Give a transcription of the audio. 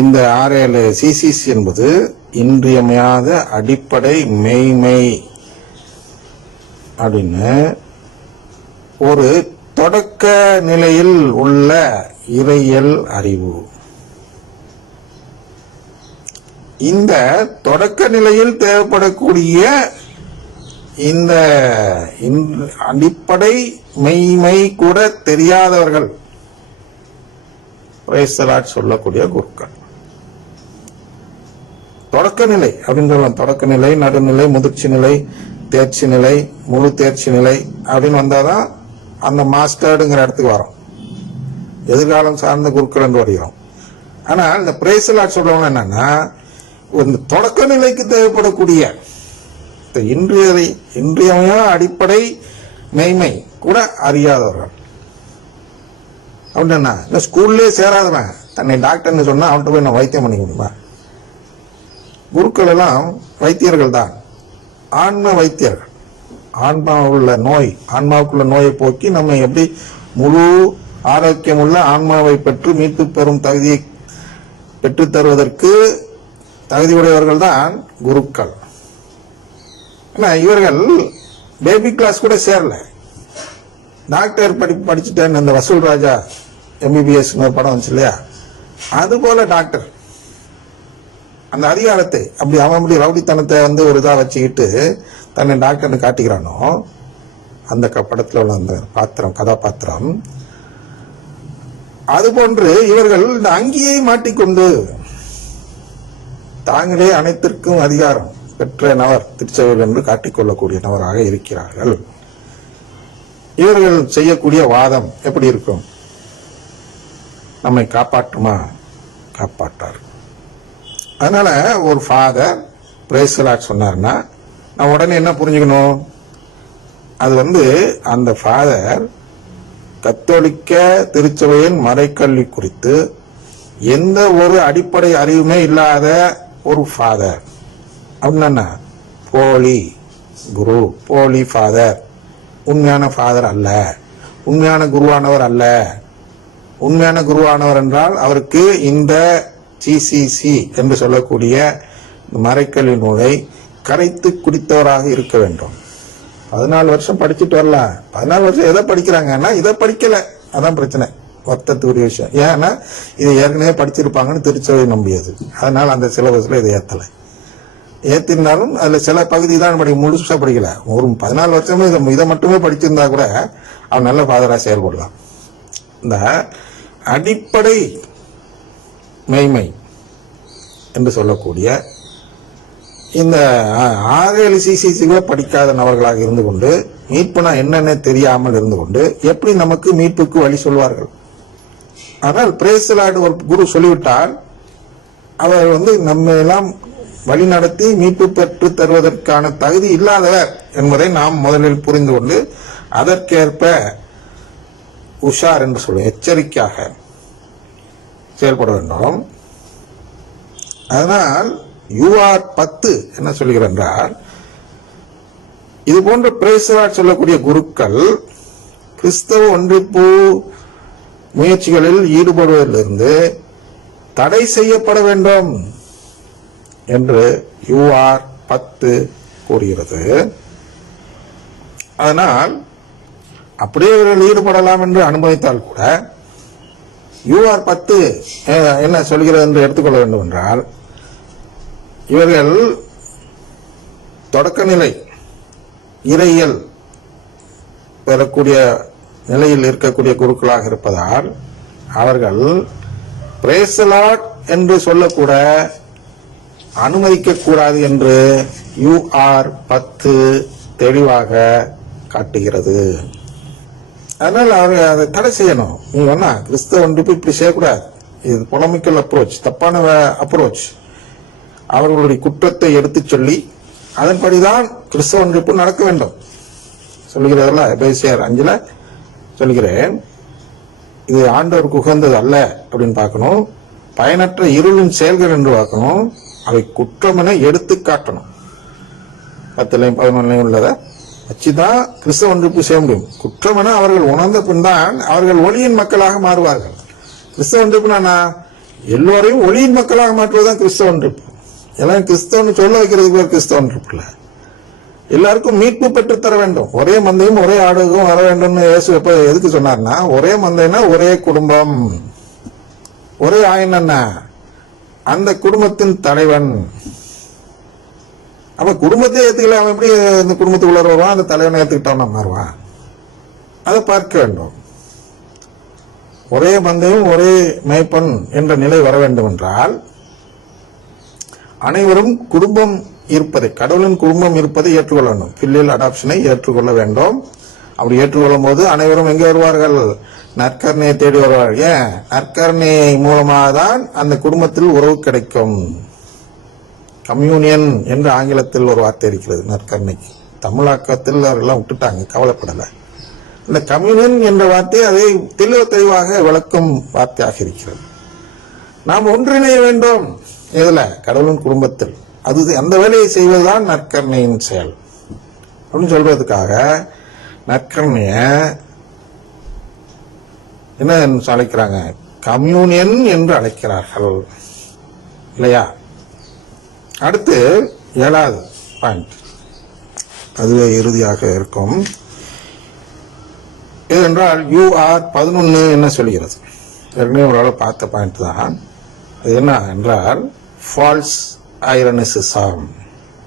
இந்த 6-7 சிசிசி என்பது இன்றியமையாத அடிப்படை மெய்மை அப்படின்னு ஒரு தொடக்க நிலையில் உள்ள இறையியல் அறிவு. இந்த தொடக்க நிலையில் தேவைப்படக்கூடிய இந்த அடிப்படை மெய்மை கூட தெரியாதவர்கள் சொல்லக்கூடிய குருக்கள். தொடக்க நிலை அப்படின்னு தொடக்க நிலை, நடுநிலை, முதிர்ச்சி நிலை, தேர்ச்சி நிலை, முழு தேர்ச்சி நிலை அப்படின்னு வந்தாதான் அந்த மாஸ்டர்டுங்கிற இடத்துக்கு வரும். எதிர்காலம் சார்ந்த குருக்கள் என்று வருகிறோம். ஆனா இந்த பிரேசலாட் சொல்றவங்க என்னன்னா, இந்த தொடக்க நிலைக்கு தேவைப்படக்கூடிய இன்றியமையா அடிப்படை மெய்மை கூட அறியாதவர்கள். அப்படின்னா இந்த ஸ்கூல்லே சேராதவன் தன்னை டாக்டர்னு சொன்னா அவன்கிட்ட போய் நான் வைத்தியம் பண்ணிக்க முடியுமா? குருக்கள் எல்லாம் வைத்தியர்கள் தான், ஆன்ம வைத்தியர்கள். ஆன்மாவுக்குள்ள நோயை போக்கி நம்ம எப்படி முழு ஆரோக்கியமுள்ள ஆன்மாவை பெற்று மீட்டு பெறும் தகுதியை பெற்றுத் தருவதற்கு தகுதியுடையவர்கள் தான் குருக்கள். இவர்கள் பேபி கிளாஸ் கூட சேரல. டாக்டர் படிச்சுட்டேன்னு அந்த வசூல் ராஜா MBBS படம் வந்துச்சு இல்லையா, அது போல டாக்டர் அந்த அதிகாரத்தை அப்படி அவன் அப்படி ரவுடித்தனத்தை ஒரு இதா வச்சுக்கிட்டு தன்னை டாக்டர்னு காட்டிக்கிறானோ, அந்த படத்துல உள்ள அந்த கதாபாத்திரம் அது போன்று இவர்கள் இந்த அங்கேயே மாட்டிக்கொண்டு தாங்களே அனைத்திற்கும் அதிகாரம் பெற்ற நபர் திருச்செவல் என்று காட்டிக்கொள்ளக்கூடிய நபராக இருக்கிறார்கள். இவர்கள் செய்யக்கூடிய வாதம் எப்படி இருக்கும்? நம்மை காப்பாற்றுமா? காப்பாற்றார். அதனால ஒரு ஃபாதர் பிரேசலாட் சொன்னார்னா நான் உடனே என்ன புரிஞ்சுக்கணும்? அது அந்த ஃபாதர் கத்தோலிக்க திருச்சபையின் மறைக்கல்வி குறித்து எந்த ஒரு அடிப்படை அறிவுமே இல்லாத ஒரு ஃபாதர். அப்படின்னா போலி குரு, போலி ஃபாதர், உண்மையான ஃபாதர் அல்ல, உண்மையான குருவானவர் அல்ல. உண்மையான குருவானவர் என்றால் அவருக்கு இந்த சிசிசி என்று சொல்லக்கூடிய மறைக்கல்வி நூலை கரைத்து குடித்தவராக இருக்க வேண்டும். 14 வருஷம் படிச்சுட்டு வரலாம். 14 வருஷம் எதை படிக்கிறாங்கன்னா இதை படிக்கல, அதான் பிரச்சனை, வருத்தத்துக்குரிய விஷயம். ஏன்னா இதை ஏற்கனவே படிச்சிருப்பாங்கன்னு திருச்சபை நம்பியது. அதனால அந்த சிலபஸ்ல இதை ஏத்தலை. ஏத்தினாலும் அதுல சில பகுதி தான் முழுசா படிக்கல. ஒரு 14 வருஷமே இதை மட்டுமே படிச்சிருந்தா கூட அவன் நல்ல ஃபாதரா செயல்படலாம். இந்த அடிப்படை மெய்மை என்று சொல்லக்கூடிய இந்த 6-7 சிசிசிவே படிக்காத நபர்களாக இருந்து கொண்டு மீட்புனா என்னென்ன தெரியாமல் இருந்து கொண்டு எப்படி நமக்கு மீட்புக்கு வழி சொல்வார்கள்? ஆனால் பிரேசலாட் ஒரு குரு சொல்லிவிட்டால் அவர் நம்ம எல்லாம் வழி நடத்தி மீட்பு பெற்று தருவதற்கான தகுதி இல்லாதவர் என்பதை நாம் முதலில் புரிந்து கொண்டு அதற்கேற்ப உஷார் என்று சொல்லுவோம், எச்சரிக்கையாக செயல்பட வேண்டும். அதனால் UR 10 என்ன சொல்லுகிறார் என்றால், இது போன்ற பிரேசலாட் சொல்லக்கூடிய குருக்கள் கிறிஸ்தவ ஒன்றிப்பு முயற்சிகளில் ஈடுபடுவதிலிருந்து தடை செய்யப்பட வேண்டும் என்று UR 10 கூறுகிறது. அதனால் அப்படியே இவர்கள் ஈடுபடலாம் என்று அனுமதித்தால் கூட UR 10 என்ன சொல்கிறது என்று எடுத்துக்கொள்ள வேண்டும் என்றால், இவர்கள் தொடக்க நிலை இறையியல் பெறக்கூடிய நிலையில் இருக்கக்கூடிய குருக்களாக இருப்பதால் அவர்கள் பிரேசலாட் என்று சொல்லக்கூட அனுமதிக்க கூடாது என்று UR 10 தெளிவாக காட்டுகிறது. அதனால அவர்கள் அதை தடை செய்யணும். நீ வேணா கிறிஸ்தவ ஒன்றிப்பு இப்படி செய்யக்கூடாது, இது பொலமிக்கல் அப்ரோச், தப்பான அப்ரோச். அவர்களுடைய குற்றத்தை எடுத்து சொல்லி அதன்படிதான் கிறிஸ்தவ ஒன்றிப்பு நடக்க வேண்டும் சொல்லுகிறதல்ல. எபேசியர் 5 சொல்கிறேன், இது ஆண்டவருக்கு உகந்தது அல்ல அப்படின்னு பார்க்கணும். பயனற்ற இருளின் செயல்கள் என்று பார்க்கணும். அவை குற்றம் என எடுத்து காட்டணும். 10 11 உள்ளத வச்சுதான் கிறிஸ்தவ ஒன்றிப்பு செய்ய முடியும். குற்றம் என அவர்கள் உணர்ந்த பின் தான் அவர்கள் ஒளியின் மக்களாக மாறுவார்கள். கிறிஸ்தவ ஒன்றிப்புனா எல்லோரையும் ஒளியின் மக்களாக மாற்றுவதுதான் கிறிஸ்தவன் இருப்பு. எல்லாம் கிறிஸ்தவன் சொல்ல வைக்கிறதுக்கு பேர் கிறிஸ்தவன் இருப்புல. எல்லாருக்கும் மீட்பு பெற்று தர வேண்டும். ஒரே மந்தையும் ஒரே ஆடுகளும் வர வேண்டும். இயேசு எப்ப எதுக்கு சொன்னார்னா, ஒரே மந்தைன்னா ஒரே குடும்பம், ஒரே ஆயன், அந்த குடும்பத்தின் தலைவன். அப்ப குடும்பத்தை ஏத்துக்கல, அவன் எப்படி இந்த குடும்பத்துக்குள்ள வருவான்? அந்த தலைவனை ஏத்துக்கிட்டவனா மாறுவான்? அதை பார்க்க வேண்டும். ஒரே மந்தையும் ஒரே மேய்ப்பன் என்ற நிலை வர வேண்டும் என்றால் அனைவரும் குடும்பம் இருப்பதை, கடவுளின் குடும்பம் இருப்பதை ஏற்றுக்கொள்ள வேண்டும். பில்லியல் அடாப்ஷனை ஏற்றுக்கொள்ள வேண்டும். அப்படி ஏற்றுக்கொள்ளும் போது அனைவரும் எங்கே வருவார்கள்? நற்கருணையை தேடி வருவார்கள். ஏன்? நற்கருணை மூலமாக தான் அந்த குடும்பத்தில் உறவு கிடைக்கும். கம்யூனியன் என்று ஆங்கிலத்தில் ஒரு வார்த்தை இருக்கிறது நற்கருணைக்கு. தமிழாக்கத்தில் அவர்கள்லாம் விட்டுட்டாங்க, கவலைப்படலை. இந்த கம்யூனியன் என்ற வார்த்தை அதை தெளிவாக விளக்கும் வார்த்தையாக இருக்கிறது. நாம் ஒன்றிணைய வேண்டும். எதுல? கடவுளின் குடும்பத்தில். அது அந்த வேலையை செய்வதுதான் நற்கருணையின் செயல் அப்படின்னு சொல்றதுக்காக நற்கருணைய என்ன அழைக்கிறாங்க? கம்யூனியன் என்று அழைக்கிறார்கள் இல்லையா? அடுத்து 7வது பாயிண்ட், அதுவே இறுதியாக இருக்கும். ஏனென்றால் UR 11 என்ன சொல்கிறது? ஏற்கனவே ஒரு ஆள் பார்த்த பாயிண்ட் தான். அது என்ன என்றால் ஃபால்ஸ் ஐரனிசிசம்.